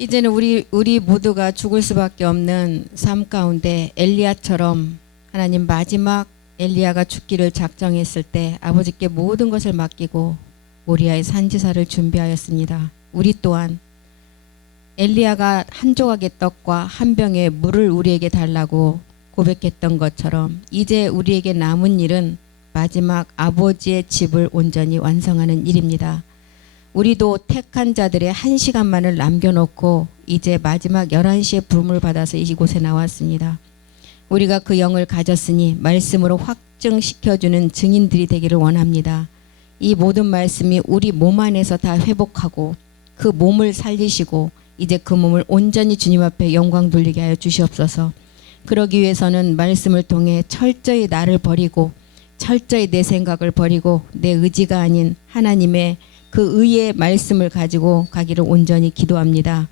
이제는 우리 모두가 죽을 수밖에 없는 삶 가운데 엘리야처럼 하나님 마지막 엘리야가 죽기를 작정했을 때 아버지께 모든 것을 맡기고 모리아의 산지사를 준비하였습니다. 우리 또한 엘리야가 한 조각의 떡과 한 병의 물을 우리에게 달라고 고백했던 것처럼 이제 우리에게 남은 일은 마지막 아버지의 집을 온전히 완성하는 일입니다. 우리도 택한 자들의 1시간만을 남겨놓고 이제 마지막 11시에 부름을 받아서 이곳에 나왔습니다. 우리가 그 영을 가졌으니 말씀으로 확증시켜주는 증인들이 되기를 원합니다. 이 모든 말씀이 우리 몸 안에서 다 회복하고 그 몸을 살리시고 이제 그 몸을 온전히 주님 앞에 영광 돌리게 하여 주시옵소서. 그러기 위해서는 말씀을 통해 철저히 나를 버리고 철저히 내 생각을 버리고 내 의지가 아닌 하나님의 그 의의 말씀을 가지고 가기를 온전히 기도합니다.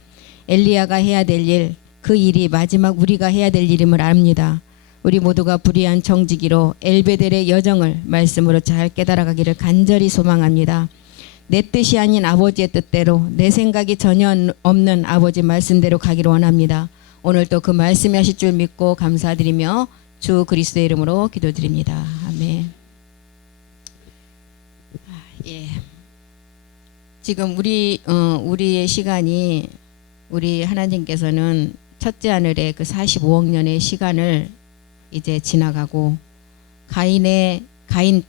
엘리야가 해야 될 일, 그 일이 마지막 우리가 해야 될 일임을 압니다. 우리 모두가 불의한 정직이로 엘베델의 여정을 말씀으로 잘 깨달아가기를 간절히 소망합니다. 내 뜻이 아닌 아버지의 뜻대로 내 생각이 전혀 없는 아버지 말씀대로 가기를 원합니다. 오늘도 그 말씀이 하실 줄 믿고 감사드리며 주 그리스도의 이름으로 기도드립니다. 아멘. 예. 지금 우리의 시간이 우리 하나님께서는 첫째 하늘의 그 45억 년의 시간을 이제 지나가고 가인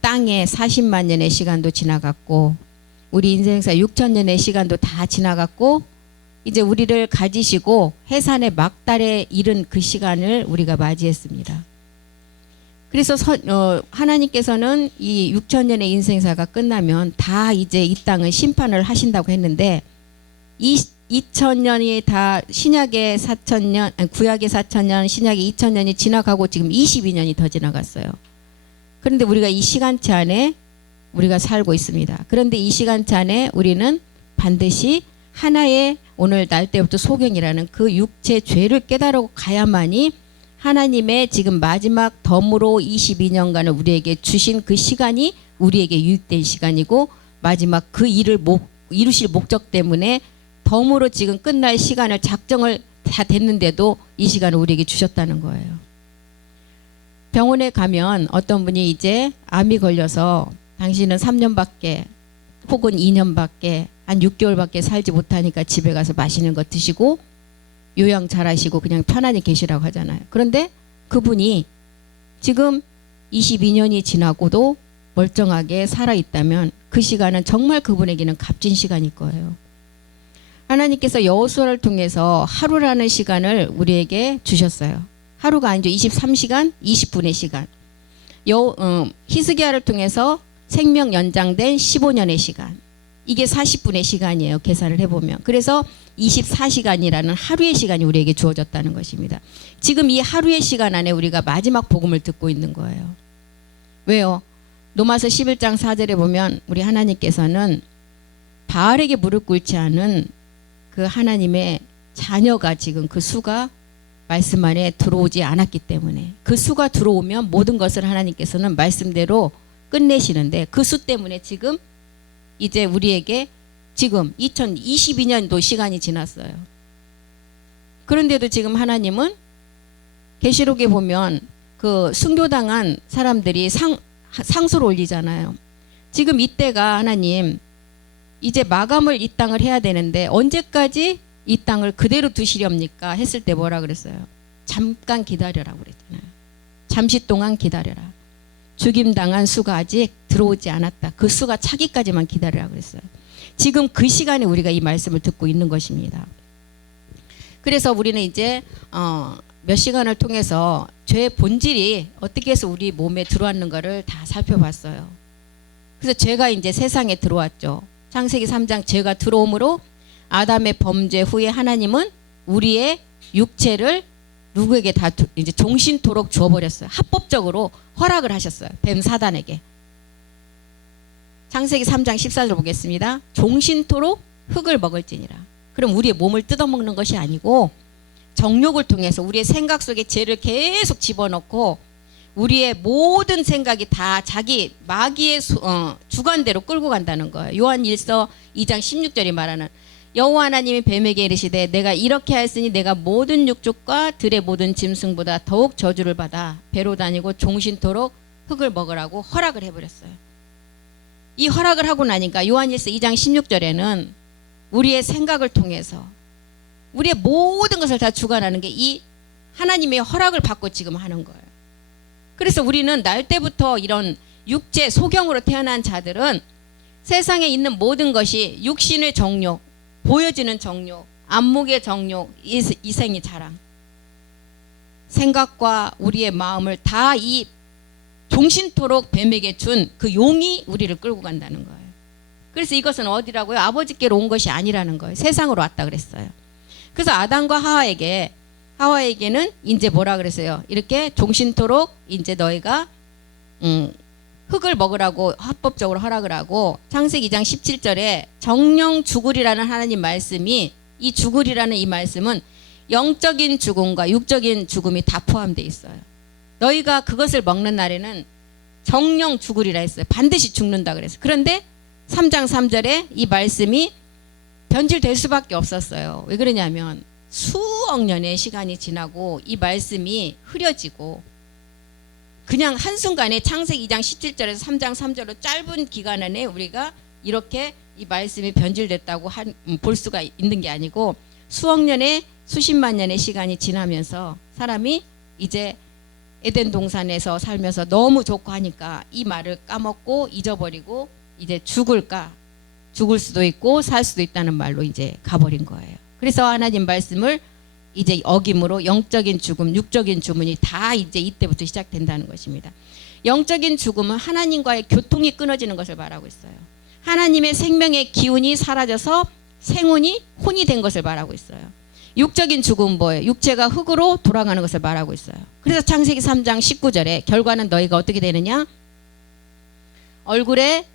땅의 40만 년의 시간도 지나갔고 우리 인생사 6천 년의 시간도 다 지나갔고 이제 우리를 가지시고 해산의 막달에 이른 그 시간을 우리가 맞이했습니다. 그래서 하나님께서는 이 6천 년의 인생사가 끝나면 다 이제 이 땅을 심판을 하신다고 했는데 2000년이 다 신약의 4000년, 구약의 4000년, 신약의 2000년이 지나가고 지금 22년이 더 지나갔어요. 그런데 우리가 이 시간차 안에 우리가 살고 있습니다. 그런데 이 시간차 안에 우리는 반드시 하나의 오늘 날 때부터 소경이라는 그 육체 죄를 깨달아 가야만이 하나님의 지금 마지막 덤으로 22년간을 우리에게 주신 그 시간이 우리에게 유익된 시간이고 마지막 그 일을 이루실 목적 때문에 덤으로 지금 끝날 시간을 작정을 다 됐는데도 이 시간을 우리에게 주셨다는 거예요. 병원에 가면 어떤 분이 이제 암이 걸려서 당신은 3년밖에 혹은 2년밖에 한 6개월밖에 살지 못하니까 집에 가서 맛있는 거 드시고 요양 잘하시고 그냥 편안히 계시라고 하잖아요. 그런데 그분이 지금 22년이 지나고도 멀쩡하게 살아있다면 그 시간은 정말 그분에게는 값진 시간일 거예요. 하나님께서 여호수아를 통해서 하루라는 시간을 우리에게 주셨어요. 하루가 아니죠. 23시간 20분의 시간. 히스기야를 통해서 생명 연장된 15년의 시간. 이게 40분의 시간이에요. 계산을 해보면. 그래서 24시간이라는 하루의 시간이 우리에게 주어졌다는 것입니다. 지금 이 하루의 시간 안에 우리가 마지막 복음을 듣고 있는 거예요. 왜요? 로마서 11장 4절에 보면 우리 하나님께서는 바알에게 무릎 꿇지 않은 그 하나님의 자녀가 지금 그 수가 말씀 안에 들어오지 않았기 때문에 그 수가 들어오면 모든 것을 하나님께서는 말씀대로 끝내시는데 그 수 때문에 지금 이제 우리에게 지금 2022년도 시간이 지났어요. 그런데도 지금 하나님은 계시록에 보면 그 순교당한 사람들이 상소를 올리잖아요. 지금 이때가 하나님 이제 마감을 이 땅을 해야 되는데 언제까지 이 땅을 그대로 두시렵니까? 했을 때 뭐라 그랬어요? 잠깐 기다려라고 그랬잖아요. 잠시 동안 기다려라. 죽임당한 수가 아직 들어오지 않았다. 그 수가 차기까지만 기다리라고 그랬어요. 지금 그 시간에 우리가 이 말씀을 듣고 있는 것입니다. 그래서 우리는 이제 몇 시간을 통해서 죄의 본질이 어떻게 해서 우리 몸에 들어왔는가를 다 살펴봤어요. 그래서 죄가 이제 세상에 들어왔죠. 창세기 3장 죄가 들어옴으로 아담의 범죄 후에 하나님은 우리의 육체를 누구에게 다 이제 종신토록 주어버렸어요. 합법적으로 허락을 하셨어요. 뱀 사단에게. 창세기 3장 14절 보겠습니다. 종신토록 흙을 먹을지니라. 그럼 우리의 몸을 뜯어먹는 것이 아니고 정욕을 통해서 우리의 생각 속에 죄를 계속 집어넣고 우리의 모든 생각이 다 자기 마귀의 주관대로 끌고 간다는 거예요. 요한 1서 2장 16절이 말하는 여호와 하나님이 뱀에게 이르시되 내가 이렇게 하였으니 내가 모든 육족과 들의 모든 짐승보다 더욱 저주를 받아 배로 다니고 종신토록 흙을 먹으라고 허락을 해버렸어요. 이 허락을 하고 나니까 요한일서 2장 16절에는 우리의 생각을 통해서 우리의 모든 것을 다 주관하는 게 이 하나님의 허락을 받고 지금 하는 거예요. 그래서 우리는 날 때부터 이런 육체 소경으로 태어난 자들은 세상에 있는 모든 것이 육신의 정욕, 보여지는 정욕, 안목의 정욕, 이생의 자랑, 생각과 우리의 마음을 다 이 종신토록 뱀에게 준 그 용이 우리를 끌고 간다는 거예요. 그래서 이것은 어디라고요? 아버지께로 온 것이 아니라는 거예요. 세상으로 왔다 그랬어요. 그래서 아담과 하와에게는 이제 뭐라 그랬어요? 이렇게 종신토록 이제 너희가 흙을 먹으라고 합법적으로 허락을 하고, 창세기 2장 17절에 정령 죽으리라는 하나님 말씀이, 이 죽으리라는 이 말씀은 영적인 죽음과 육적인 죽음이 다 포함되어 있어요. 너희가 그것을 먹는 날에는 정령 죽으리라 했어요. 반드시 죽는다 그랬어요. 그런데 3장 3절에 이 말씀이 변질될 수밖에 없었어요. 왜 그러냐면 수억 년의 시간이 지나고 이 말씀이 흐려지고, 그냥 한순간에 창세기 2장 17절에서 3장 3절로 짧은 기간 안에 우리가 이렇게 이 말씀이 변질됐다고 볼 수가 있는 게 아니고, 수억 년의 수십만 년의 시간이 지나면서 사람이 이제 에덴 동산에서 살면서 너무 좋고 하니까 이 말을 까먹고 잊어버리고 이제 죽을 수도 있고 살 수도 있다는 말로 이제 가버린 거예요. 그래서 하나님 말씀을 이제 어김으로 영적인 죽음, 육적인 죽음이 다 이제 이때부터 시작된다는 것입니다. 영적인 죽음은 하나님과의 교통이 끊어지는 것을 말하고 있어요. 하나님의 생명의 기운이 사라져서 생혼이 혼이 된 것을 말하고 있어요. 육적인 죽음은 뭐예요? 육체가 흙으로 돌아가는 것을 말하고 있어요. 그래서 창세기 3장 19절에 결과는 너희가 어떻게 되느냐? 얼굴에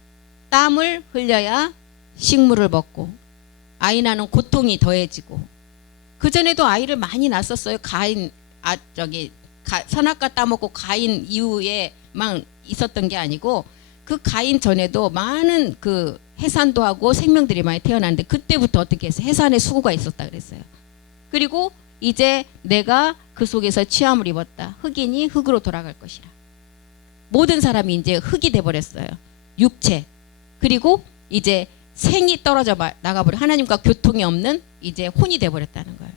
땀을 흘려야 식물을 먹고 아이 낳는 고통이 더해지고, 그전에도 아이를 많이 낳았었어요. 선악과 따먹고 가인 이후에만 있었던 게 아니고, 그 가인 전에도 많은 그 해산도 하고 생명들이 많이 태어났는데, 그때부터 어떻게 했어요? 해산의 수고가 있었다 그랬어요. 그리고 이제 내가 그 속에서 취함을 입었다. 흑인이 흙으로 돌아갈 것이라. 모든 사람이 이제 흙이 돼버렸어요. 육체. 그리고 이제 생이 떨어져 나가버려. 하나님과 교통이 없는 이제 혼이 돼버렸다는 거예요.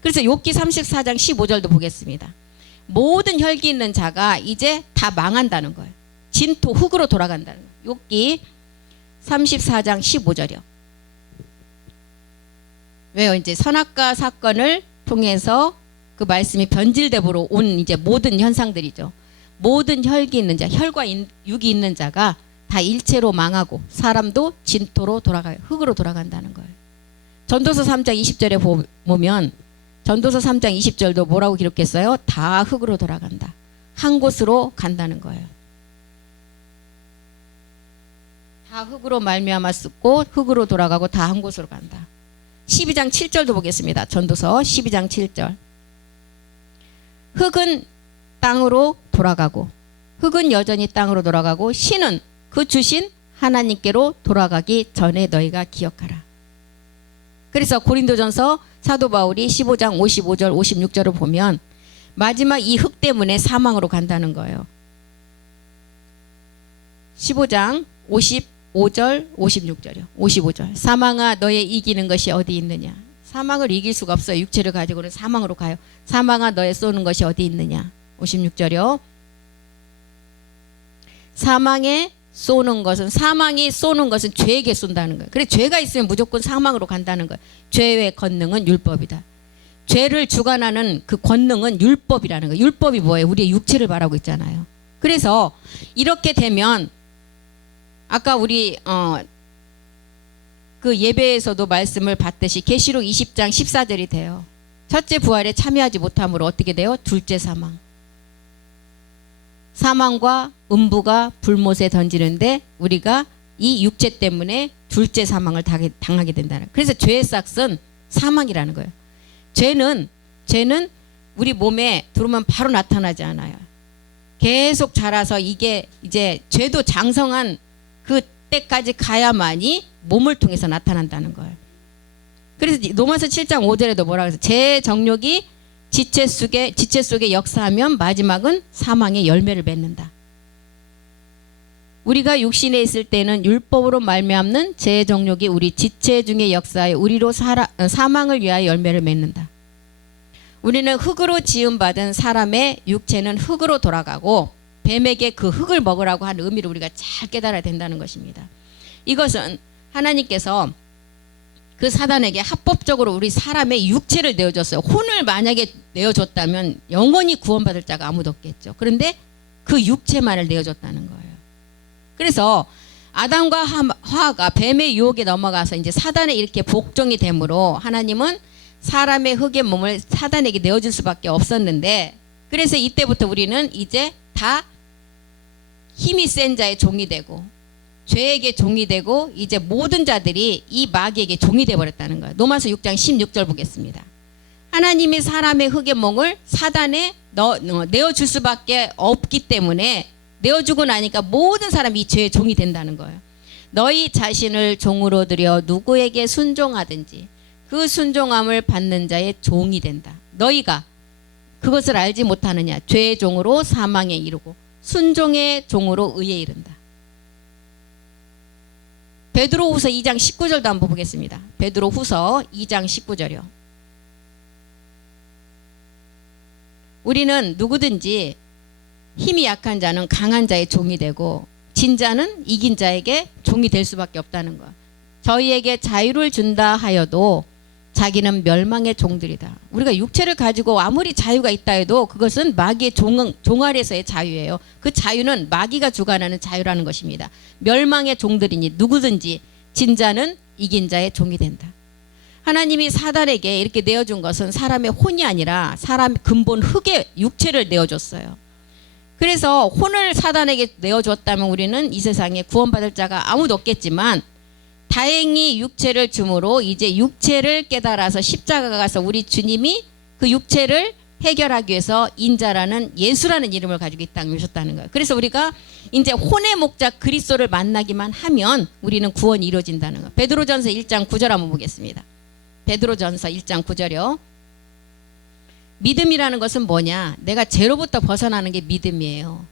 그래서 욥기 34장 15절도 보겠습니다. 모든 혈기 있는 자가 이제 다 망한다는 거예요. 진토 흙으로 돌아간다는 거예요. 욥기 34장 15절이요. 왜요? 이제 선악과 사건을 통해서 그 말씀이 변질되므로 온 이제 모든 현상들이죠. 모든 혈기 있는 자, 혈과 육이 있는 자가 다 일체로 망하고 사람도 진토로 돌아가요. 흙으로 돌아간다는 거예요. 전도서 3장 20절에 보면 전도서 3장 20절도 뭐라고 기록했어요? 다 흙으로 돌아간다. 한 곳으로 간다는 거예요. 다 흙으로 말미암아 쓰고 흙으로 돌아가고 다 한 곳으로 간다. 12장 7절도 보겠습니다. 전도서 12장 7절. 흙은 땅으로 돌아가고 흙은 여전히 땅으로 돌아가고 신은 그 주신 하나님께로 돌아가기 전에 너희가 기억하라. 그래서 고린도전서 사도 바울이 15장 55절 56절을 보면 마지막 이 흙 때문에 사망으로 간다는 거예요. 15장 55절 56절이요. 55절. 사망아 너의 이기는 것이 어디 있느냐. 사망을 이길 수가 없어요. 육체를 가지고는 사망으로 가요. 사망아 너의 쏘는 것이 어디 있느냐. 56절이요. 사망이 쏘는 것은 죄에게 쏜다는 거예요. 그래서 죄가 있으면 무조건 사망으로 간다는 거예요. 죄의 권능은 율법이다. 죄를 주관하는 그 권능은 율법이라는 거예요. 율법이 뭐예요? 우리의 육체를 말하고 있잖아요. 그래서 이렇게 되면 아까 우리 그 예배에서도 말씀을 받듯이 계시록 20장 14절이 돼요. 첫째 부활에 참여하지 못함으로 어떻게 돼요? 둘째 사망. 사망과 음부가 불못에 던지는데 우리가 이 육체 때문에 둘째 사망을 당하게 된다는. 그래서 죄의 싹은 사망이라는 거예요. 죄는 우리 몸에 들어오면 바로 나타나지 않아요. 계속 자라서 이게 이제 죄도 장성한 그 때까지 가야만이 몸을 통해서 나타난다는 거예요. 그래서 로마서 7장 5절에도 뭐라고 해서 제 정욕이 지체 속에 역사하면 마지막은 사망의 열매를 맺는다. 우리가 육신에 있을 때는 율법으로 말미암는 제 정욕이 우리 지체 중에 역사하여 우리로 사망을 위하여 열매를 맺는다. 우리는 흙으로 지음받은 사람의 육체는 흙으로 돌아가고 뱀에게 그 흙을 먹으라고 하는 의미를 우리가 잘 깨달아야 된다는 것입니다. 이것은 하나님께서 그 사단에게 합법적으로 우리 사람의 육체를 내어줬어요. 혼을 만약에 내어줬다면 영원히 구원받을 자가 아무도 없겠죠. 그런데 그 육체만을 내어줬다는 거예요. 그래서 아담과 하와가 뱀의 유혹에 넘어가서 이제 사단에 이렇게 복종이 되므로 하나님은 사람의 흙의 몸을 사단에게 내어줄 수밖에 없었는데, 그래서 이때부터 우리는 이제 다 힘이 센 자의 종이 되고 죄에게 종이 되고 이제 모든 자들이 이 마귀에게 종이 되어버렸다는 거예요. 로마서 6장 16절 보겠습니다. 하나님이 사람의 흙의 몸을 사단에 내어줄 수밖에 없기 때문에 내어주고 나니까 모든 사람이 이 죄의 종이 된다는 거예요. 너희 자신을 종으로 들여 누구에게 순종하든지 그 순종함을 받는 자의 종이 된다. 너희가 그것을 알지 못하느냐. 죄의 종으로 사망에 이르고 순종의 종으로 의에 이른다. 베드로후서 2장 19절도 한번 보겠습니다. 베드로후서 2장 19절이요. 우리는 누구든지 힘이 약한 자는 강한 자의 종이 되고 진자는 이긴 자에게 종이 될 수밖에 없다는 것. 저희에게 자유를 준다 하여도 자기는 멸망의 종들이다. 우리가 육체를 가지고 아무리 자유가 있다 해도 그것은 마귀의 종 아래서의 자유예요. 그 자유는 마귀가 주관하는 자유라는 것입니다. 멸망의 종들이니 누구든지 진자는 이긴 자의 종이 된다. 하나님이 사단에게 이렇게 내어준 것은 사람의 혼이 아니라 사람 근본 흙의 육체를 내어줬어요. 그래서 혼을 사단에게 내어줬다면 우리는 이 세상에 구원받을 자가 아무도 없겠지만 다행히 육체를 주므로 이제 육체를 깨달아서 십자가가 가서 우리 주님이 그 육체를 해결하기 위해서 인자라는 예수라는 이름을 가지고 이 땅에 오셨다는 거예요. 그래서 우리가 이제 혼의 목자 그리스도를 만나기만 하면 우리는 구원이 이루어진다는 거예요. 베드로전서 1장 9절 한번 보겠습니다. 베드로전서 1장 9절이요. 믿음이라는 것은 뭐냐? 내가 죄로부터 벗어나는 게 믿음이에요.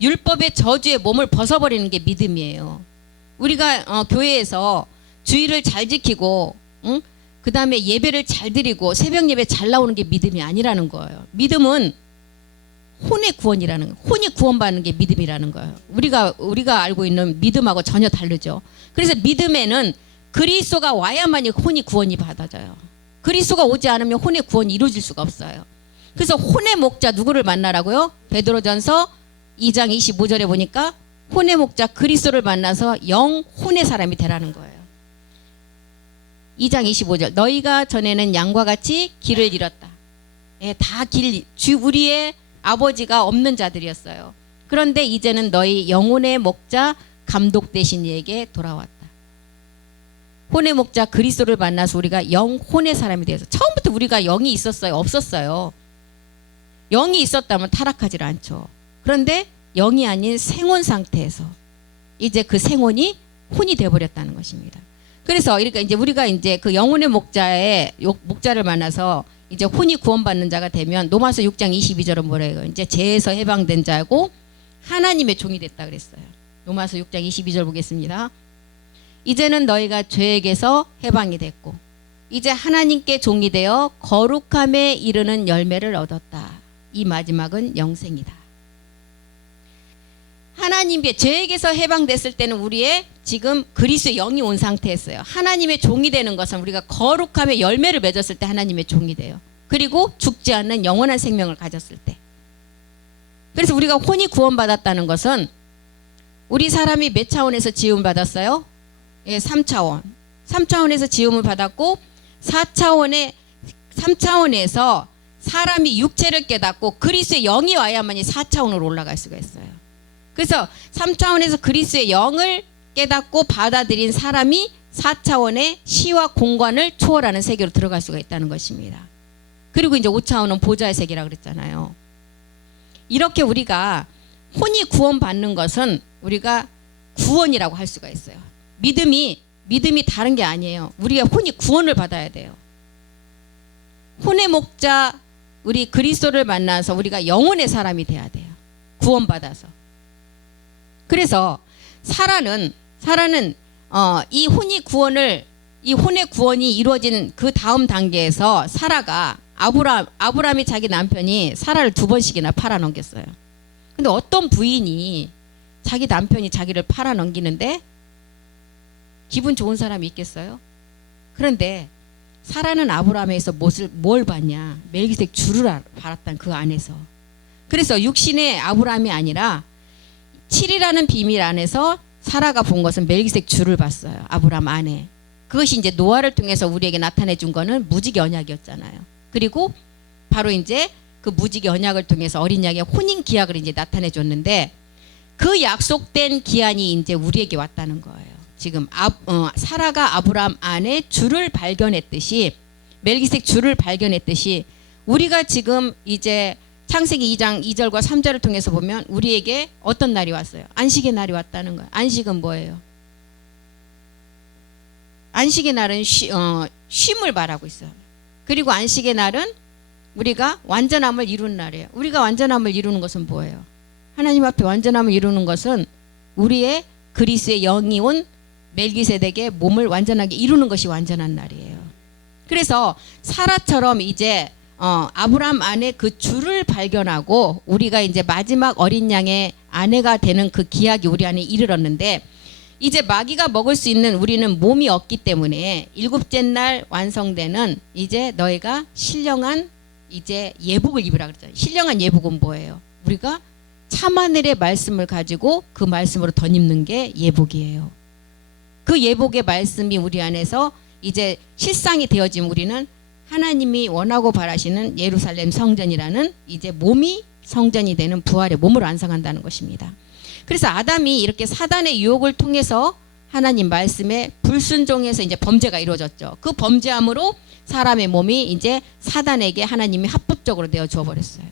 율법의 저주의 몸을 벗어버리는 게 믿음이에요. 우리가 교회에서 주의를 잘 지키고 그 다음에 예배를 잘 드리고 새벽 예배 잘 나오는 게 믿음이 아니라는 거예요. 믿음은 혼의 구원이라는 거예요. 혼이 구원받는 게 믿음이라는 거예요. 우리가 알고 있는 믿음하고 전혀 다르죠. 그래서 믿음에는 그리스도가 와야만이 혼이 구원이 받아져요. 그리스도가 오지 않으면 혼의 구원이 이루어질 수가 없어요. 그래서 혼의 목자 누구를 만나라고요? 베드로전서 2장 25절에 보니까 혼의 목자 그리스도를 만나서 영혼의 사람이 되라는 거예요. 2장 25절 너희가 전에는 양과 같이 길을 잃었다. 예, 다 우리의 아버지가 없는 자들이었어요. 그런데 이제는 너희 영혼의 목자 감독 되신 이에게 돌아왔다. 혼의 목자 그리스도를 만나서 우리가 영혼의 사람이 되어서 처음부터 우리가 영이 있었어요? 없었어요? 영이 있었다면 타락하지 않죠. 그런데 영이 아닌 생혼 상태에서 이제 그 생혼이 혼이 되어버렸다는 것입니다. 그래서 그러니까 이제 우리가 이제 그 영혼의 목자를 만나서 이제 혼이 구원받는 자가 되면 로마서 6장 22절은 뭐래요? 이제 죄에서 해방된 자고 하나님의 종이 됐다 그랬어요. 로마서 6장 22절 보겠습니다. 이제는 너희가 죄에게서 해방이 됐고 이제 하나님께 종이 되어 거룩함에 이르는 열매를 얻었다. 이 마지막은 영생이다. 하나님께 죄에게서 해방됐을 때는 우리의 지금 그리스도의 영이 온 상태였어요. 하나님의 종이 되는 것은 우리가 거룩함의 열매를 맺었을 때 하나님의 종이 돼요. 그리고 죽지 않는 영원한 생명을 가졌을 때. 그래서 우리가 혼이 구원받았다는 것은 우리 사람이 몇 차원에서 지음을 받았어요? 예, 3차원. 3차원에서 지음을 받았고 3차원에서 사람이 육체를 깨닫고 그리스도의 영이 와야만이 4차원으로 올라갈 수가 있어요. 그래서 3차원에서 그리스도의 영을 깨닫고 받아들인 사람이 4차원의 시와 공간을 초월하는 세계로 들어갈 수가 있다는 것입니다. 그리고 이제 5차원은 보좌의 세계라고 그랬잖아요. 이렇게 우리가 혼이 구원받는 것은 우리가 구원이라고 할 수가 있어요. 믿음이 믿음이 다른 게 아니에요. 우리가 혼이 구원을 받아야 돼요. 혼의 목자 우리 그리스도를 만나서 우리가 영혼의 사람이 돼야 돼요. 구원받아서. 그래서 사라는 이 혼의 구원이 이루어진 그 다음 단계에서 사라가 아브라함이 자기 남편이 사라를 2번씩이나 팔아넘겼어요. 근데 어떤 부인이 자기 남편이 자기를 팔아넘기는데 기분 좋은 사람이 있겠어요? 그런데 사라는 아브라함에서 뭘 봤냐? 멜기세덱 주를 받았단 그 안에서. 그래서 육신의 아브라함이 아니라 7이라는 비밀 안에서 사라가 본 것은 멜기세덱 주를 봤어요. 아브라함 안에. 그것이 이제 노아를 통해서 우리에게 나타내 준 거는 무지개 언약이었잖아요. 그리고 바로 이제 그 무지개 언약을 통해서 어린 양의 혼인 기약을 이제 나타내 줬는데 그 약속된 기한이 이제 우리에게 왔다는 거예요. 지금 사라가 아브라함 안에 주를 발견했듯이 멜기세덱 주를 발견했듯이 우리가 지금 이제 창세기 2장 2절과 3절을 통해서 보면 우리에게 어떤 날이 왔어요? 안식의 날이 왔다는 거예요. 안식은 뭐예요? 안식의 날은 쉼을 말하고 있어요. 그리고 안식의 날은 우리가 완전함을 이루는 날이에요. 우리가 완전함을 이루는 것은 뭐예요? 하나님 앞에 완전함을 이루는 것은 우리의 그리스의 영이 온 멜기세덱의 몸을 완전하게 이루는 것이 완전한 날이에요. 그래서 사라처럼 이제 아브라함 안에 그 주를 발견하고 우리가 이제 마지막 어린 양의 아내가 되는 그 기약이 우리 안에 이르렀는데 이제 마귀가 먹을 수 있는 우리는 몸이 없기 때문에 7째 날 완성되는 이제 너희가 신령한 이제 예복을 입으라 그랬잖아요. 신령한 예복은 뭐예요? 우리가 참하늘의 말씀을 가지고 그 말씀으로 덧입는 게 예복이에요. 그 예복의 말씀이 우리 안에서 이제 실상이 되어지면 우리는 하나님이 원하고 바라시는 예루살렘 성전이라는 이제 몸이 성전이 되는 부활의 몸으로 완성한다는 것입니다. 그래서 아담이 이렇게 사단의 유혹을 통해서 하나님 말씀에 불순종해서 이제 범죄가 이루어졌죠. 그 범죄함으로 사람의 몸이 이제 사단에게 하나님이 합법적으로 내어 주어 버렸어요.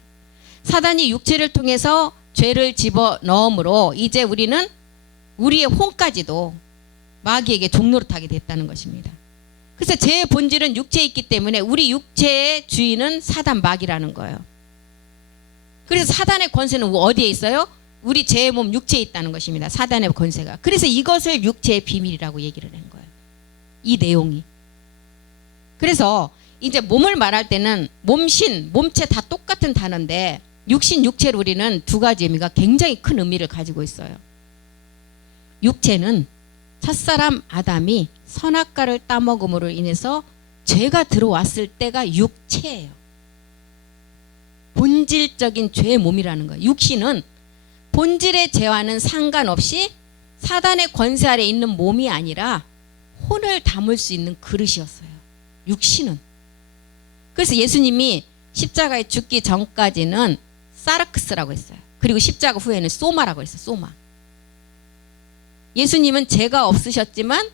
사단이 육체를 통해서 죄를 집어 넣음으로 이제 우리는 우리의 혼까지도 마귀에게 종노릇하게 됐다는 것입니다. 그래서 죄의 본질은 육체에 있기 때문에 우리 육체의 주인은 사단 마귀라는 거예요. 그래서 사단의 권세는 어디에 있어요? 우리 죄의 몸 육체에 있다는 것입니다. 사단의 권세가. 그래서 이것을 육체의 비밀이라고 얘기를 한 거예요. 이 내용이. 그래서 이제 몸을 말할 때는 몸신, 몸체 다 똑같은 단어인데 육신, 육체를 우리는 두 가지 의미가 굉장히 큰 의미를 가지고 있어요. 육체는 첫사람 아담이 선악과를 따먹음으로 인해서 죄가 들어왔을 때가 육체예요. 본질적인 죄의 몸이라는 거예요. 육신은 본질의 죄와는 상관없이 사단의 권세 아래 있는 몸이 아니라 혼을 담을 수 있는 그릇이었어요. 육신은. 그래서 예수님이 십자가에 죽기 전까지는 사르크스라고 했어요. 그리고 십자가 후에는 소마라고 했어요. 소마. 예수님은 죄가 없으셨지만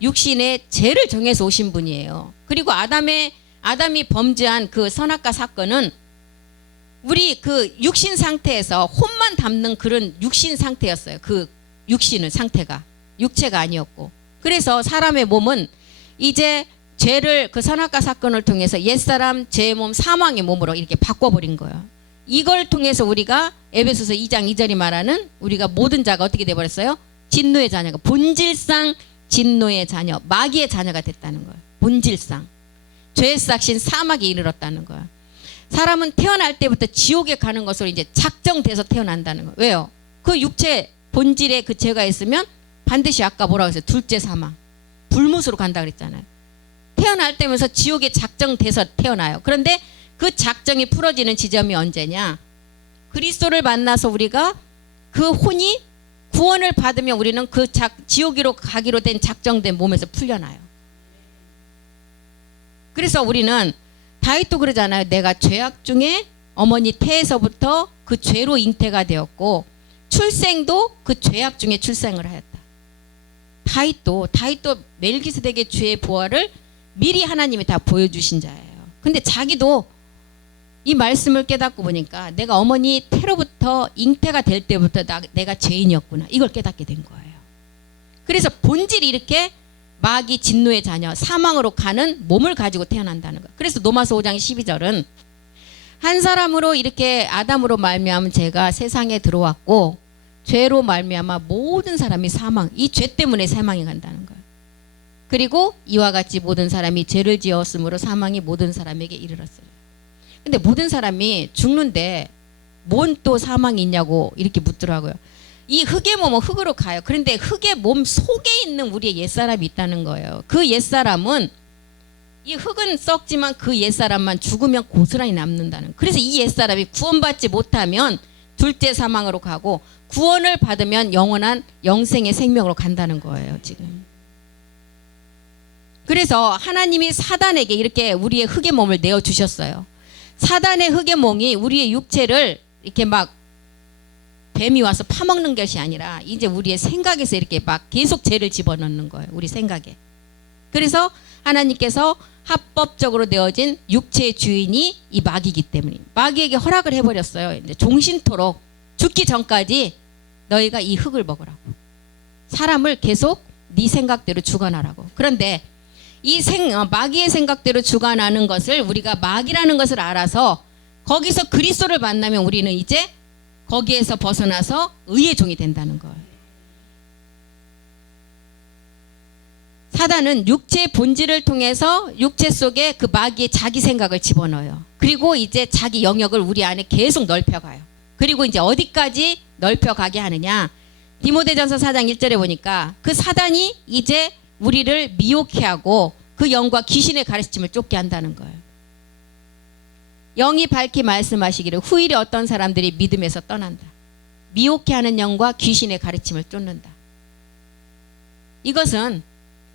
육신의 죄를 정해서 오신 분이에요. 그리고 아담이 범죄한 그 선악과 사건은 우리 그 육신 상태에서 혼만 담는 그런 육신 상태였어요. 그 육신의 상태가 육체가 아니었고, 그래서 사람의 몸은 이제 죄를 그 선악과 사건을 통해서 옛사람 죄의 몸 사망의 몸으로 이렇게 바꿔버린 거예요. 이걸 통해서 우리가 에베소서 2장 2절이 말하는 우리가 모든 자가 어떻게 돼버렸어요? 진노의 자녀가, 본질상 진노의 자녀, 마귀의 자녀가 됐다는 거예요. 본질상 죄의 삭신 사막에 이르렀다는 거예요. 사람은 태어날 때부터 지옥에 가는 것으로 이제 작정돼서 태어난다는 거예요. 왜요? 그 육체 본질에 그 죄가 있으면 반드시 아까 뭐라고 했어요? 둘째 사망, 불못으로 간다 그랬잖아요. 태어날 때면서 지옥에 작정돼서 태어나요. 그런데 그 작정이 풀어지는 지점이 언제냐? 그리스도를 만나서 우리가 그 혼이 구원을 받으면 우리는 그 지옥으로 가기로 된 작정된 몸에서 풀려나요. 그래서 우리는 다윗도 그러잖아요. 내가 죄악 중에 어머니 태에서부터 그 죄로 잉태가 되었고 출생도 그 죄악 중에 출생을 하였다. 다윗도 멜기세덱의 죄의 보화를 미리 하나님이 다 보여주신 자예요. 근데 자기도 이 말씀을 깨닫고 보니까 내가 어머니 태로부터 잉태가 될 때부터 내가 죄인이었구나, 이걸 깨닫게 된 거예요. 그래서 본질이 이렇게 마귀 진노의 자녀 사망으로 가는 몸을 가지고 태어난다는 거예요. 그래서 로마서 5장 12절은 한 사람으로 이렇게 아담으로 말미암은 죄가 세상에 들어왔고 죄로 말미암아 모든 사람이 사망, 이 죄 때문에 사망에 간다는 거예요. 그리고 이와 같이 모든 사람이 죄를 지었으므로 사망이 모든 사람에게 이르렀어요. 근데 모든 사람이 죽는데 뭔 또 사망이 있냐고 이렇게 묻더라고요. 이 흙의 몸은 흙으로 가요. 그런데 흙의 몸 속에 있는 우리의 옛사람이 있다는 거예요. 그 옛사람은 이 흙은 썩지만 그 옛사람만 죽으면 고스란히 남는다는. 그래서 이 옛사람이 구원받지 못하면 둘째 사망으로 가고 구원을 받으면 영원한 영생의 생명으로 간다는 거예요. 지금. 그래서 하나님이 사단에게 이렇게 우리의 흙의 몸을 내어주셨어요. 사단의 흙의 몸이 우리의 육체를 이렇게 막 뱀이 와서 파먹는 것이 아니라 이제 우리의 생각에서 이렇게 막 계속 죄를 집어넣는 거예요. 우리 생각에. 그래서 하나님께서 합법적으로 내어진 육체의 주인이 이 마귀이기 때문에 마귀에게 허락을 해버렸어요. 이제 종신토록 죽기 전까지 너희가 이 흙을 먹으라고. 사람을 계속 네 생각대로 주관하라고. 그런데 이 마귀의 생각대로 주관하는 것을 우리가 마귀라는 것을 알아서 거기서 그리스도를 만나면 우리는 이제 거기에서 벗어나서 의의 종이 된다는 거예요. 사단은 육체의 본질을 통해서 육체 속에 그 마귀의 자기 생각을 집어넣어요. 그리고 이제 자기 영역을 우리 안에 계속 넓혀가요. 그리고 이제 어디까지 넓혀가게 하느냐. 디모데전서 4장 1절에 보니까 그 사단이 이제 우리를 미혹해 하고 그 영과 귀신의 가르침을 쫓게 한다는 거예요. 영이 밝히 말씀하시기를 후일에 어떤 사람들이 믿음에서 떠난다. 미혹해 하는 영과 귀신의 가르침을 쫓는다. 이것은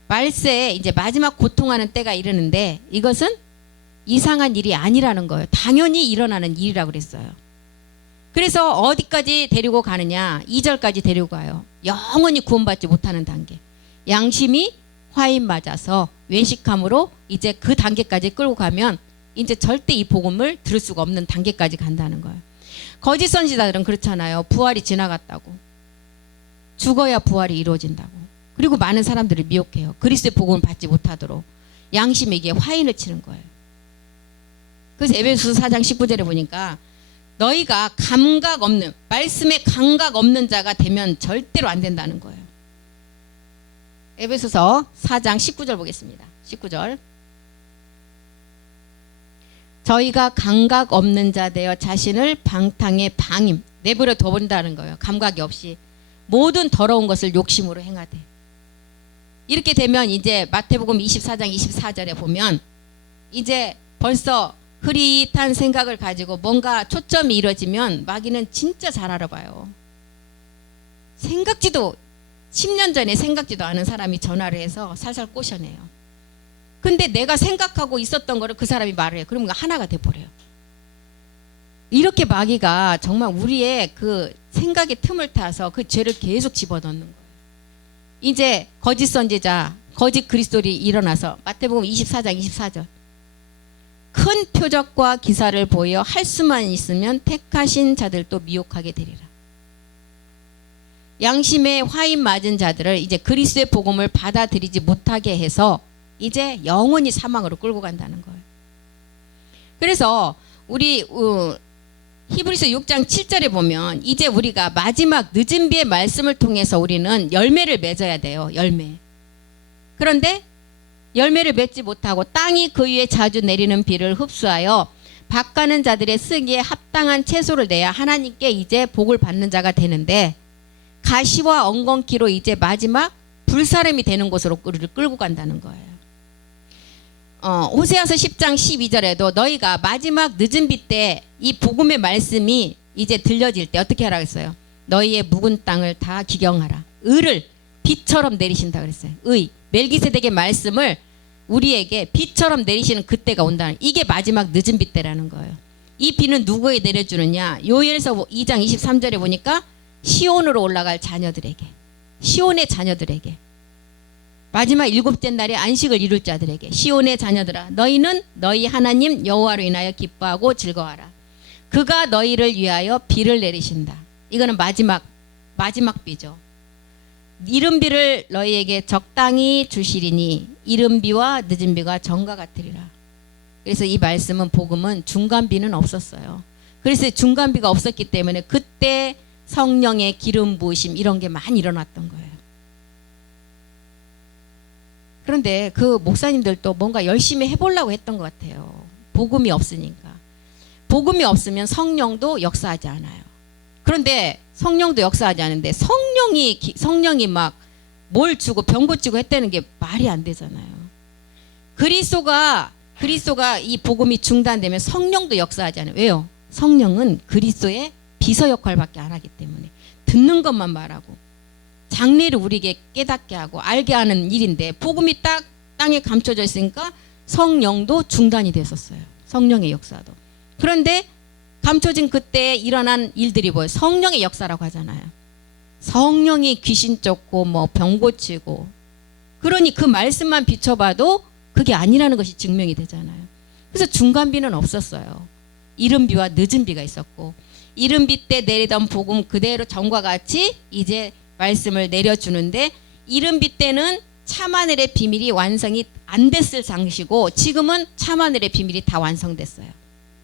말세에 이제 마지막 고통하는 때가 이르는데 이것은 이상한 일이 아니라는 거예요. 당연히 일어나는 일이라고 그랬어요. 그래서 어디까지 데리고 가느냐. 2절까지 데리고 가요. 영원히 구원받지 못하는 단계. 양심이 화인 맞아서 외식함으로 이제 그 단계까지 끌고 가면 이제 절대 이 복음을 들을 수가 없는 단계까지 간다는 거예요. 거짓 선지자들은 그렇잖아요. 부활이 지나갔다고. 죽어야 부활이 이루어진다고. 그리고 많은 사람들을 미혹해요. 그리스도의 복음을 받지 못하도록. 양심에게 화인을 치는 거예요. 그래서 에베소서 4장 19절에 보니까 너희가 감각 없는, 말씀에 감각 없는 자가 되면 절대로 안 된다는 거예요. 에베소서 4장 19절 보겠습니다. 19절. 저희가 감각 없는 자 되어 자신을 방탕의 방임, 내버려 둬본다는 거예요. 감각이 없이 모든 더러운 것을 욕심으로 행하되. 이렇게 되면 이제 마태복음 24장 24절에 보면 이제 벌써 흐릿한 생각을 가지고 뭔가 초점이 이루어지면 마귀는 진짜 잘 알아봐요. 생각지도 10년 전에 생각지도 않은 사람이 전화를 해서 살살 꼬셔내요. 근데 내가 생각하고 있었던 거를 그 사람이 말을 해요. 그러면 하나가 돼버려요. 이렇게 마귀가 정말 우리의 그 생각의 틈을 타서 그 죄를 계속 집어넣는 거예요. 이제 거짓 선지자, 거짓 그리스도인이 일어나서 마태복음 24장 24절. 큰 표적과 기사를 보여 할 수만 있으면 택하신 자들도 미혹하게 되리라. 양심에 화인 맞은 자들을 이제 그리스도의 복음을 받아들이지 못하게 해서 이제 영원히 사망으로 끌고 간다는 거예요. 그래서 우리 히브리서 6장 7절에 보면 이제 우리가 마지막 늦은 비의 말씀을 통해서 우리는 열매를 맺어야 돼요. 열매. 그런데 열매를 맺지 못하고 땅이 그 위에 자주 내리는 비를 흡수하여 밭가는 자들의 쓰기에 합당한 채소를 내야 하나님께 이제 복을 받는 자가 되는데 가시와 엉겅퀴로 이제 마지막 불사름이 되는 곳으로 우리를 끌고 간다는 거예요. 호세아서 10장 12절에도 너희가 마지막 늦은 비 때 이 복음의 말씀이 이제 들려질 때 어떻게 하라고 했어요? 너희의 묵은 땅을 다 기경하라. 의를 비처럼 내리신다 그랬어요. 의. 멜기세덱의 말씀을 우리에게 비처럼 내리시는 그때가 온다는, 이게 마지막 늦은 비 때라는 거예요. 이 비는 누구에 내려주느냐? 요엘서 2장 23절에 보니까 시온으로 올라갈 자녀들에게, 시온의 자녀들에게, 마지막 일곱째 날에 안식을 이룰 자들에게, 시온의 자녀들아 너희는 너희 하나님 여호와로 인하여 기뻐하고 즐거워하라. 그가 너희를 위하여 비를 내리신다. 이거는 마지막 비죠. 이른 비를 너희에게 적당히 주시리니 이른 비와 늦은 비가 정과 같으리라. 그래서 이 말씀은 복음은 중간비는 없었어요. 그래서 중간비가 없었기 때문에 그때 성령의 기름 부으심 이런 게 많이 일어났던 거예요. 그런데 그 목사님들도 뭔가 열심히 해보려고 했던 것 같아요. 복음이 없으니까. 복음이 없으면 성령도 역사하지 않아요. 그런데 성령도 역사하지 않는데 성령이 막 뭘 주고 병 고치고 했다는 게 말이 안 되잖아요. 그리스도가 이 복음이 중단되면 성령도 역사하지 않아요. 왜요? 성령은 그리스도의 비서 역할밖에 안 하기 때문에 듣는 것만 말하고 장래를 우리에게 깨닫게 하고 알게 하는 일인데 복음이 딱 땅에 감춰져 있으니까 성령도 중단이 됐었어요. 성령의 역사도. 그런데 감춰진 그때 일어난 일들이 뭐예요? 성령의 역사라고 하잖아요. 성령이 귀신 쫓고 뭐 병 고치고 그러니 그 말씀만 비춰봐도 그게 아니라는 것이 증명이 되잖아요. 그래서 중간비는 없었어요. 이른 비와 늦은 비가 있었고 이른 비 때 내리던 복음 그대로 전과 같이 이제 말씀을 내려주는데 이른 비 때는 참하늘의 비밀이 완성이 안 됐을 당시고 지금은 참하늘의 비밀이 다 완성됐어요.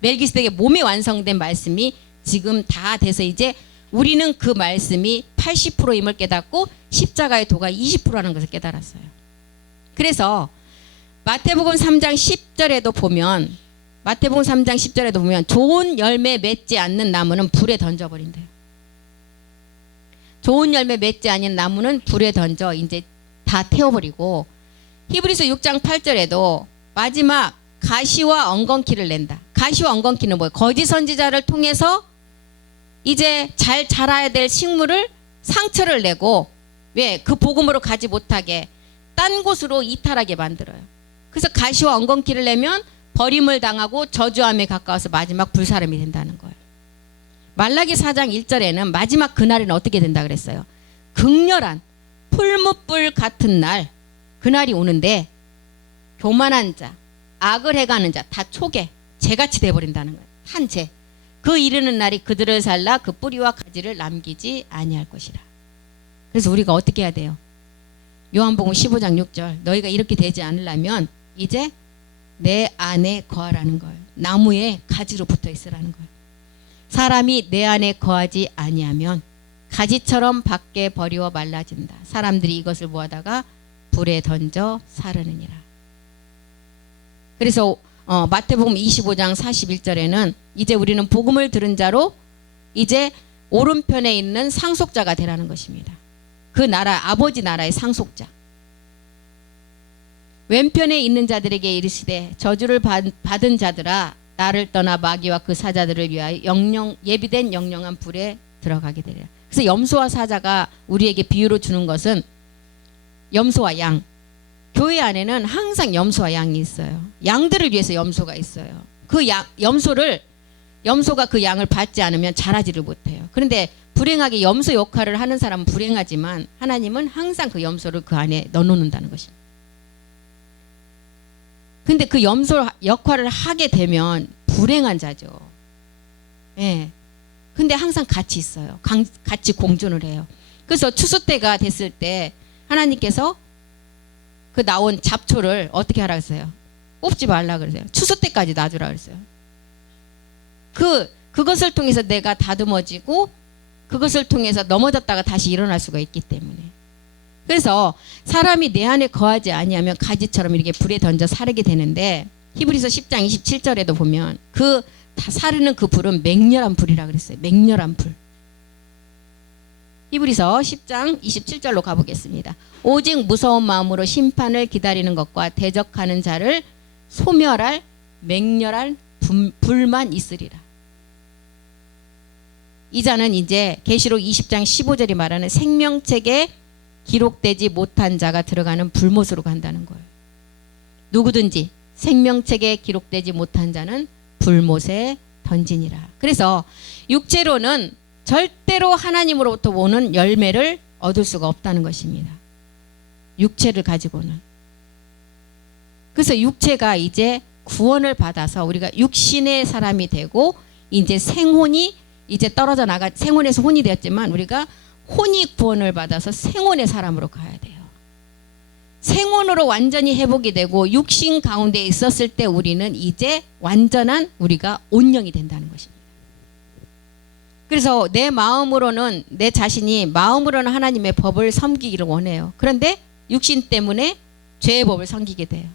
멜기세덱의 몸이 완성된 말씀이 지금 다 돼서 이제 우리는 그 말씀이 80%임을 깨닫고 십자가의 도가 20%라는 것을 깨달았어요. 그래서 마태복음 3장 10절에도 보면 좋은 열매 맺지 않는 나무는 불에 던져버린대요. 좋은 열매 맺지 않은 나무는 불에 던져 이제 다 태워버리고 히브리서 6장 8절에도 마지막 가시와 엉겅퀴를 낸다. 가시와 엉겅퀴는 뭐예요? 거짓 선지자를 통해서 이제 잘 자라야 될 식물을 상처를 내고 왜? 그 복음으로 가지 못하게 딴 곳으로 이탈하게 만들어요. 그래서 가시와 엉겅퀴를 내면 버림을 당하고 저주함에 가까워서 마지막 불사름이 된다는 거예요. 말라기 4장 1절에는 마지막 그날은 어떻게 된다 그랬어요? 극렬한 풀무불 같은 날 그날이 오는데 교만한 자 악을 해가는 자 다 초계 재같이 돼버린다는 거예요. 한 재. 그 이르는 날이 그들을 살라 그 뿌리와 가지를 남기지 아니할 것이라. 그래서 우리가 어떻게 해야 돼요? 요한복음 15장 6절 너희가 이렇게 되지 않으려면 이제 내 안에 거하라는 거예요. 나무에 가지로 붙어 있으라는 거예요. 사람이 내 안에 거하지 아니하면 가지처럼 밖에 버리워 말라진다. 사람들이 이것을 모아다가 불에 던져 사르느니라. 그래서 마태복음 25장 41절에는 이제 우리는 복음을 들은 자로 이제 오른편에 있는 상속자가 되라는 것입니다. 그 나라 아버지 나라의 상속자. 왼편에 있는 자들에게 이르시되 저주를 받은 자들아 나를 떠나 마귀와 그 사자들을 위하여 예비된 영영한 불에 들어가게 되리라. 그래서 염소와 사자가 우리에게 비유로 주는 것은 염소와 양. 교회 안에는 항상 염소와 양이 있어요. 양들을 위해서 염소가 있어요. 그 염소가 그 양을 받지 않으면 자라지를 못해요. 그런데 불행하게 염소 역할을 하는 사람은 불행하지만 하나님은 항상 그 염소를 그 안에 넣어놓는다는 것입니다. 근데 그 염소 역할을 하게 되면 불행한 자죠. 예. 근데 항상 같이 있어요. 같이 공존을 해요. 그래서 추수 때가 됐을 때 하나님께서 그 나온 잡초를 어떻게 하라 그랬어요? 뽑지 말라 그랬어요. 추수 때까지 놔주라 그랬어요. 그것을 통해서 내가 다듬어지고 그것을 통해서 넘어졌다가 다시 일어날 수가 있기 때문에. 그래서 사람이 내 안에 거하지 아니하면 가지처럼 이렇게 불에 던져 사르게 되는데 히브리서 10장 27절에도 보면 그 사르는 그 불은 맹렬한 불이라 그랬어요. 맹렬한 불. 히브리서 10장 27절로 가보겠습니다. 오직 무서운 마음으로 심판을 기다리는 것과 대적하는 자를 소멸할 맹렬한 불만 있으리라. 이 자는 이제 계시록 20장 15절이 말하는 생명책에 기록되지 못한 자가 들어가는 불못으로 간다는 거예요. 누구든지 생명책에 기록되지 못한 자는 불못에 던지니라. 그래서 육체로는 절대로 하나님으로부터 오는 열매를 얻을 수가 없다는 것입니다. 육체를 가지고는. 그래서 육체가 이제 구원을 받아서 우리가 육신의 사람이 되고 이제 생혼이 이제 떨어져 나가 생혼에서 혼이 되었지만 우리가 혼이 구원을 받아서 생혼의 사람으로 가야 돼요. 생혼으로 완전히 회복이 되고 육신 가운데 있었을 때 우리는 이제 완전한 우리가 온영이 된다는 것입니다. 그래서 내 마음으로는 내 자신이 마음으로는 하나님의 법을 섬기기를 원해요. 그런데 육신 때문에 죄의 법을 섬기게 돼요.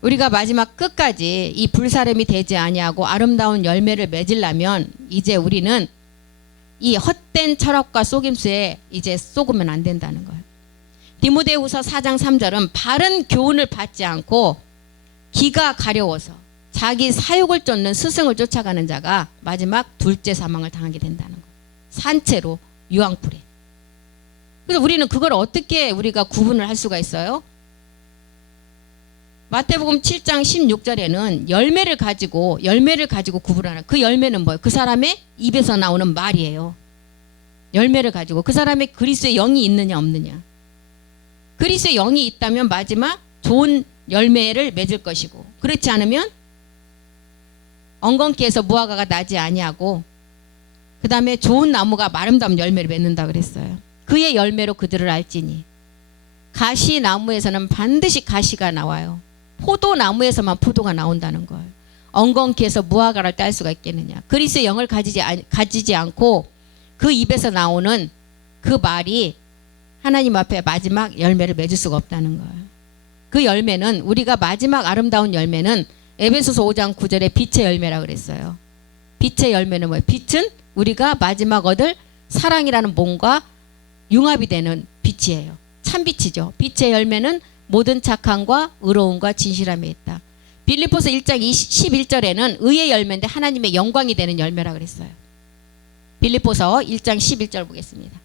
우리가 마지막 끝까지 이 불사름이 되지 아니하고 아름다운 열매를 맺으려면 이제 우리는 이 헛된 철학과 속임수에 이제 속으면 안 된다는 거예요. 디모데후서 4장 3절은 바른 교훈을 받지 않고 기가 가려워서 자기 사욕을 쫓는 스승을 쫓아가는 자가 마지막 둘째 사망을 당하게 된다는 거예요. 산채로 유황불에. 그래서 우리는 그걸 어떻게 우리가 구분을 할 수가 있어요? 마태복음 7장 16절에는 열매를 가지고 구분하는, 그 열매는 뭐예요? 그 사람의 입에서 나오는 말이에요. 열매를 가지고 그 사람의 그리스도의 영이 있느냐 없느냐. 그리스도의 영이 있다면 마지막 좋은 열매를 맺을 것이고, 그렇지 않으면 엉겅퀴에서 무화과가 나지 아니하고, 그 다음에 좋은 나무가 아름다운 열매를 맺는다 그랬어요. 그의 열매로 그들을 알지니. 가시나무에서는 반드시 가시가 나와요. 포도나무에서만 포도가 나온다는 거예요. 엉겅퀴에서 무화과를 딸 수가 있겠느냐. 그리스도의 영을 가지지 않고 그 입에서 나오는 그 말이 하나님 앞에 마지막 열매를 맺을 수가 없다는 거예요. 그 열매는, 우리가 마지막 아름다운 열매는 에베소서 5장 9절에 빛의 열매라 그랬어요. 빛의 열매는 뭐예요? 빛은 우리가 마지막 얻을 사랑이라는 몸과 융합이 되는 빛이에요. 참빛이죠. 빛의 열매는 모든 착함과 의로움과 진실함에 있다. 빌립보서 1장 11절에는 의의 열매인데 하나님의 영광이 되는 열매라 그랬어요. 빌립보서 1장 11절 보겠습니다.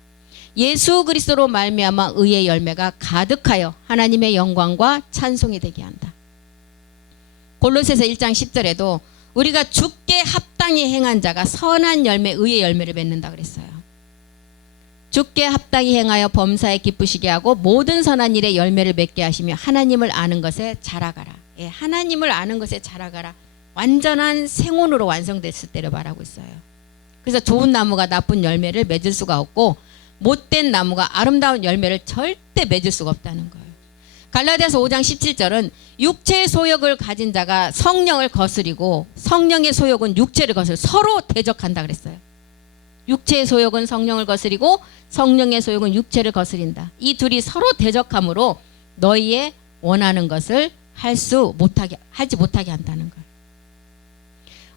예수 그리스도로 말미암아 의의 열매가 가득하여 하나님의 영광과 찬송이 되게 한다. 골로새서 1장 10절에도 우리가 주께 합당히 행한 자가 선한 열매, 의의 열매를 맺는다 그랬어요. 주께 합당히 행하여 범사에 기쁘시게 하고 모든 선한 일에 열매를 맺게 하시며 하나님을 아는 것에 자라가라. 예, 하나님을 아는 것에 자라가라. 완전한 생혼으로 완성됐을 때를 말하고 있어요. 그래서 좋은 나무가 나쁜 열매를 맺을 수가 없고 못된 나무가 아름다운 열매를 절대 맺을 수가 없다는 거예요. 갈라디아서 5장 17절은 육체의 소욕을 가진 자가 성령을 거스리고 성령의 소욕은 육체를 거스리고 서로 대적한다 그랬어요. 육체의 소욕은 성령을 거스리고 성령의 소욕은 육체를 거스린다. 이 둘이 서로 대적함으로 너희의 원하는 것을 하지 못하게 한다는 거예요.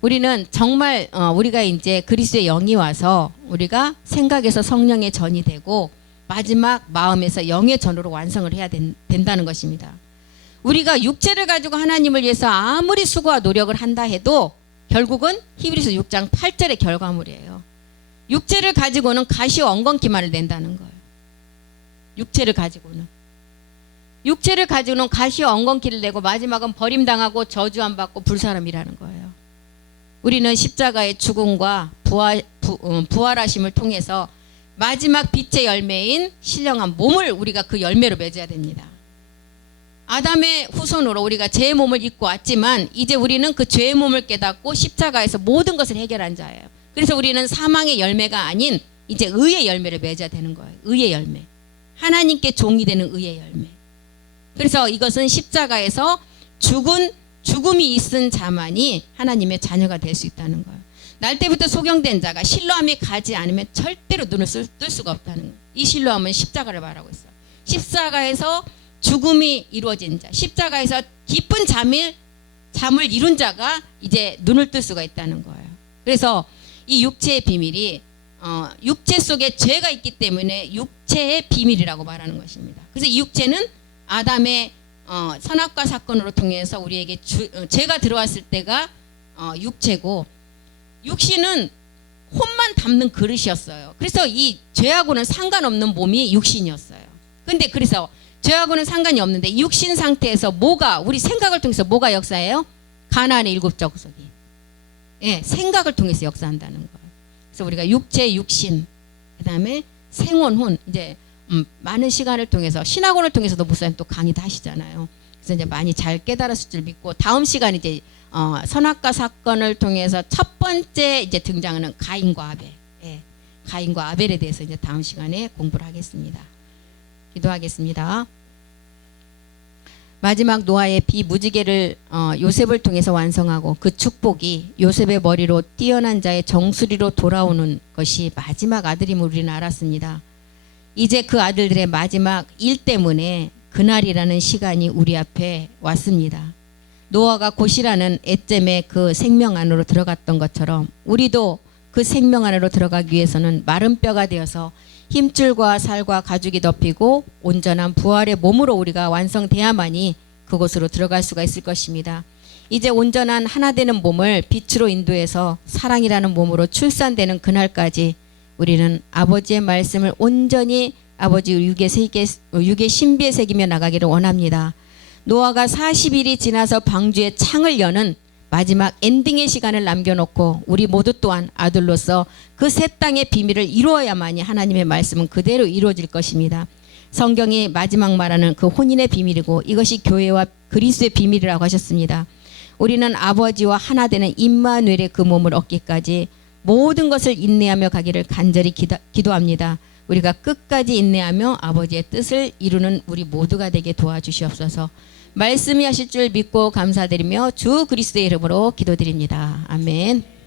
우리는 정말 우리가 이제 그리스도의 영이 와서 우리가 생각에서 성령의 전이 되고 마지막 마음에서 영의 전으로 완성을 해야 된다는 것입니다. 우리가 육체를 가지고 하나님을 위해서 아무리 수고와 노력을 한다 해도 결국은 히브리서 6장 8절의 결과물이에요. 육체를 가지고는 가시와 엉겅퀴만을 낸다는 거예요. 육체를 가지고는 가시와 엉겅퀴를 내고 마지막은 버림당하고 저주 안 받고 불사람이라는 거예요. 우리는 십자가의 죽음과 부활하심을 통해서 마지막 빛의 열매인 신령한 몸을 우리가 그 열매로 맺어야 됩니다. 아담의 후손으로 우리가 죄의 몸을 입고 왔지만 이제 우리는 그 죄의 몸을 깨닫고 십자가에서 모든 것을 해결한 자예요. 그래서 우리는 사망의 열매가 아닌 이제 의의 열매를 맺어야 되는 거예요. 의의 열매. 하나님께 종이 되는 의의 열매. 그래서 이것은 십자가에서 죽음이 있은 자만이 하나님의 자녀가 될 수 있다는 거예요. 날 때부터 소경된 자가 실로함에 가지 않으면 절대로 눈을 뜰 수가 없다는 거예요. 이 실로함은 십자가를 말하고 있어요. 십자가에서 죽음이 이루어진 자, 십자가에서 깊은 잠을 이룬 자가 이제 눈을 뜰 수가 있다는 거예요. 그래서 이 육체의 비밀이 육체 속에 죄가 있기 때문에 육체의 비밀이라고 말하는 것입니다. 그래서 이 육체는 아담의 선악과 사건으로 통해서 우리에게 죄가 들어왔을 때가 육체고, 육신은 혼만 담는 그릇이었어요. 그래서 이 죄하고는 상관없는 몸이 육신이었어요. 근데 그래서 죄하고는 상관이 없는데 육신 상태에서 우리 생각을 통해서 뭐가 역사해요? 가나안의 7적 구속이. 예, 생각을 통해서 역사한다는 거예요. 그래서 우리가 육체, 육신, 그 다음에 생혼, 혼, 이제 많은 시간을 통해서 신학원을 통해서도 목사님 또 강의도 하시잖아요. 그래서 이제 많이 잘 깨달았을 줄 믿고 다음 시간 이제 선악과 사건을 통해서 첫 번째 이제 등장하는 가인과 아벨. 예. 가인과 아벨에 대해서 이제 다음 시간에 공부를 하겠습니다. 기도하겠습니다. 마지막 노아의 비무지개를 요셉을 통해서 완성하고 그 축복이 요셉의 머리로 뛰어난 자의 정수리로 돌아오는 것이 마지막 아들임을 우리는 알았습니다. 이제 그 아들들의 마지막 일 때문에 그날이라는 시간이 우리 앞에 왔습니다. 노아가 곧이라는 애잼의 그 생명 안으로 들어갔던 것처럼 우리도 그 생명 안으로 들어가기 위해서는 마른 뼈가 되어서 힘줄과 살과 가죽이 덮이고 온전한 부활의 몸으로 우리가 완성돼야만이 그곳으로 들어갈 수가 있을 것입니다. 이제 온전한 하나 되는 몸을 빛으로 인도해서 사랑이라는 몸으로 출산되는 그날까지 우리는 아버지의 말씀을 온전히 아버지 육의 신비에 새기며 나가기를 원합니다. 노아가 40일이 지나서 방주의 창을 여는 마지막 엔딩의 시간을 남겨놓고 우리 모두 또한 아들로서 그 새 땅의 비밀을 이루어야만이 하나님의 말씀은 그대로 이루어질 것입니다. 성경이 마지막 말하는 그 혼인의 비밀이고 이것이 교회와 그리스도의 비밀이라고 하셨습니다. 우리는 아버지와 하나 되는 임마누엘의 그 몸을 얻기까지 모든 것을 인내하며 가기를 간절히 기도합니다. 우리가 끝까지 인내하며 아버지의 뜻을 이루는 우리 모두가 되게 도와주시옵소서. 말씀이 하실 줄 믿고 감사드리며 주 그리스도의 이름으로 기도드립니다. 아멘.